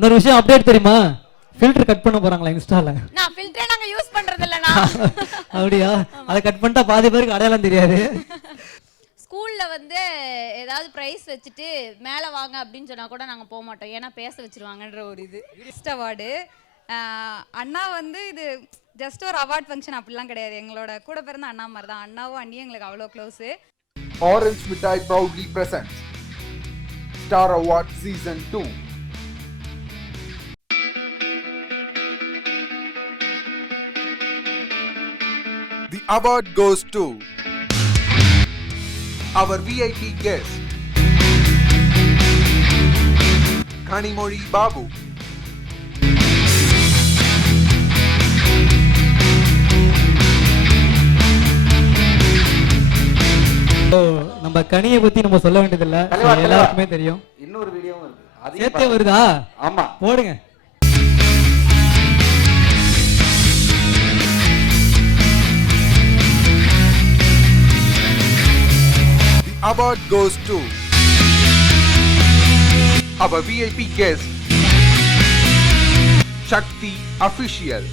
இன்னொரு விஷயம் அப்டேட் தெரியுமா? ஃபில்டர் கட் பண்ண போறாங்களா இன்ஸ்டால நான் ஃபில்டரே நாங்க யூஸ் பண்றது இல்லனா அப்படியா? அதை கட் பண்ணிட்டா பாதி பேருக்கு அடையாளம் தெரியாது. ஸ்கூல்ல வந்து ஏதாவது பிரைஸ் வச்சுட்டு மேல வாங்க அப்படின்னு சொன்னா கூட நாங்க போக மாட்டோம். ஏன்னா பேச வச்சிருவாங்கன்ற ஒரு இது. ஃபர்ஸ்ட் அவார்டு அண்ணா வந்து இது ஜஸ்ட் ஒரு அவார்ட் ஃபங்க்ஷன் அப்படிலாம் கிடையாது. எங்களோட கூட பிறந்த அண்ணா மாதிரி தான் அண்ணாவும் அண்ணியும் எங்களுக்கு அவ்வளோ close Orange Mithai proudly presents Star Award Season 2. The award goes to our VIP guest, Kanimori Babu. So, நம்ம கனியை பத்தி நம்ம சொல்ல வேண்டியதில்ல. எல்லாருக்குமே தெரியும் இன்னொரு வீடியோவும் இருக்கு அதையும் சேர்த்தே. வருதா ஆமா போடுங்க award goes to our VIP guest, Shakti Official.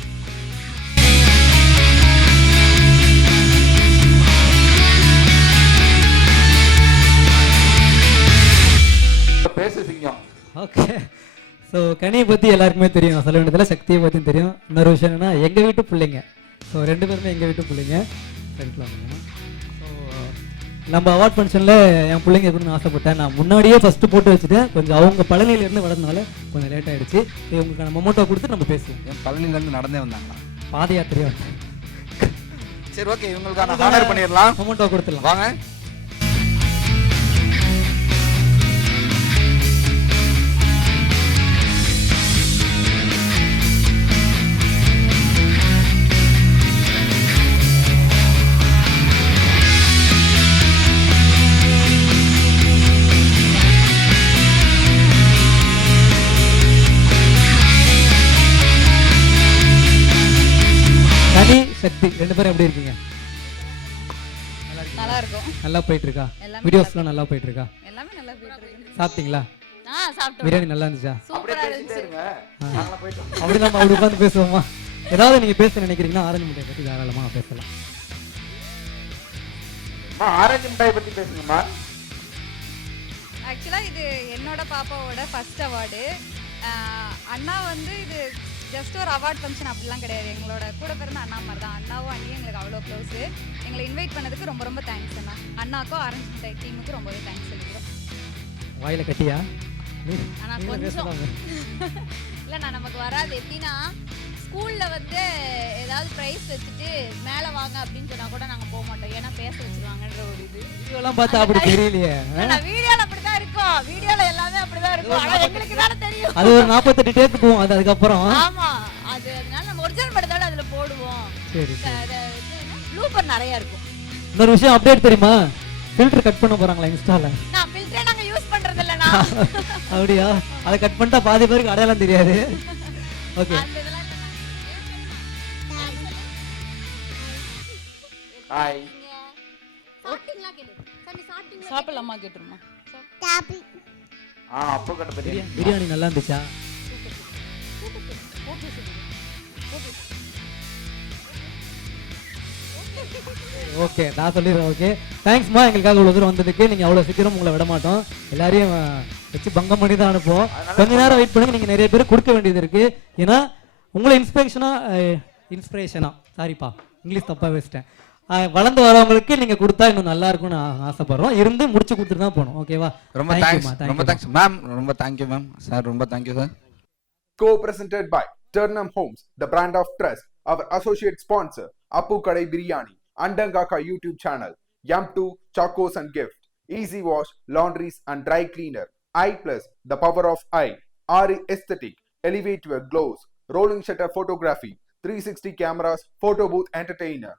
பேசு சிங்கம் ஓகே ஸோ கனியை பற்றி எல்லாருக்குமே தெரியும். சொல்ல வேண்டியதில்ல சக்தியை பற்றியும் தெரியும். இன்னொரு விஷயம் என்னன்னா எங்கள் வீட்டு பிள்ளைங்க. ஸோ ரெண்டு பேருமே எங்கள் வீட்டு பிள்ளைங்க. ஸோ நம்ம அவார்ட் ஃபங்க்ஷனில் என் பிள்ளைங்க இருக்கணும்னு ஆசைப்பட்டேன். நான் முன்னாடியே ஃபஸ்ட்டு போட்டு வச்சுட்டேன் கொஞ்சம் அவங்க பழனியிலேருந்து வளர்ந்தனால கொஞ்சம் லேட் ஆயிடுச்சு. சரி உங்களுக்கான மொமோட்டோ கொடுத்து நம்ம பேசுவோம். என் பழனில இருந்து நடந்தே வந்தாங்களா? பாத யாத்திரையா சரி ஓகே இவங்களுக்கான ஹானர் பண்ணிடலாம். மொமோட்டோ கொடுத்துடலாம். வாங்க. சக்தி. ரெண்டு பேரும் எப்படி இருக்கீங்க? நல்லா இருக்கும். நல்லா போயிட்டு இருக்கா வீடியோஸ்லாம் நல்லா போயிட்டு இருக்கா எல்லாமே நல்லா போயிட்டு இருக்கு சாப்பிட்டீங்களா பிரியாணி நல்லா இருந்துச்சா? வரோம். அப்படி நம்ம அப்படி உட்காந்து பேசுவோமா ஏதாவது நீங்க பேச நினைக்கிறீங்கன்னா ஆரஞ்சு மிட்டாய் பத்தி தாராளமா பேசலாம். ஆரஞ்சு மிட்டாய் பத்தி பேசுங்கம்மா. ஆக்சுவலாக இது என்னோட பாப்பாவோட ஃபர்ஸ்ட் அவார்டு அண்ணா வந்து இது ஜஸ்ட் ஒரு அவார்ட் ஃபங்க்ஷன் அப்படிலாம் கிடையாது. எங்களோட கூட பிறந்த அண்ணா மாதிரி தான். அண்ணாவும் அண்ணியும் எங்களுக்கு அவ்வளோ க்ளோஸு எங்களை இன்வைட் பண்ணதுக்கு ரொம்ப ரொம்ப தேங்க்ஸ் அண்ணா. அண்ணாக்கும் ஆரஞ்சு டீமுக்கும் ரொம்பவே தேங்க்ஸ் சொல்லிக்கிறோம். வாயில கட்டியா? நீ- ஆனா நீங்களே கொஞ்சம். பேசலாமே. இல்ல நமக்கு வராது. எப்படின்னா ஸ்கூல்ல வந்து ஏதாவது பிரைஸ் வச்சுட்டு மேல வாங்க அப்படின்னு சொன்னா கூட நாங்க போக மாட்டோம். ஏன்னா பேச வச்சிருவாங்கன்ற ஒரு இது. வீடியோலாம் பார்த்தா அப்படி தெரியலையே. ஆ? ஆனா வீடியோல அப்படிதான் இருக்கும். வீடியோல எல்லாமே அப்படிதான் இருக்கும் ஆனா எங்களுக்கு தானே தெரியும். அது ஒரு நாற்பத்தெட்டு டேக்கு போகும் அது அதுக்கப்புறம். ஆமா. அது அதனால நம்ம ஒரிஜினல் படத்தோட அதுல போடுவோம். சரி ப்ளூப்பர் நிறைய இருக்கும். இன்னொரு விஷயம் அப்டேட் தெரியுமா? ஃபில்டர் கட் பண்ண போறாங்களா இன்ஸ்டால நான் ஃபில்டரே நாங்க யூஸ் பண்றது இல்லனா அப்படியா? அதை கட் பண்ணிட்டா பாதி பேருக்கு அடையாளம் தெரியாது. ஓகே ஹாய் சாப்பிடலாமா கேட்டுருமா? ஆ அப்போ கட்ட தெரியும் பிரியாணி நல்லா இருந்துச்சா? ஓகே நான் சொல்லிடுறேன் ஓகே. தேங்க்ஸ்மா எங்களுக்காக இவ்வளோ தூரம் வந்ததுக்கு. நீங்கள் அவ்வளோ சீக்கிரம் உங்களை விட மாட்டோம். எல்லாரையும் வச்சு பங்கம் பண்ணி தான் அனுப்புவோம். கொஞ்ச நேரம் வெயிட் பண்ணுங்க. நீங்கள் நிறைய பேர் கொடுக்க வேண்டியது இருக்கு. ஏன்னா உங்களை இன்ஸ்பிரேஷனாக இன்ஸ்பிரேஷனா சாரிப்பா இங்கிலீஷ் தப்பாக பேசிட்டேன். வளர்ந்து வரவங்களுக்கு நீங்கள் கொடுத்தா இன்னும் நல்லா இருக்கும்னு ஆசைப்படுறோம் இருந்து முடிச்சு கொடுத்துட்டு தான் போகணும் ஓகேவா ரொம்ப தேங்க்ஸ் ரொம்ப. தேங்க்ஸ் மேம் ரொம்ப தேங்க்யூ மேம் சார் ரொம்ப thank you sir Co-presented by Turnham Homes, the brand of trust. Our associate sponsor, Apu Kadai Biryani, Andangaka YouTube channel, Yum2, Chacos and Gift, Easy Wash, Laundries and Dry Cleaner, I Plus, the power of I, Ari Aesthetic, Elevate Your Glows, Rolling Shutter Photography, 360 Cameras, Photo Booth Entertainer.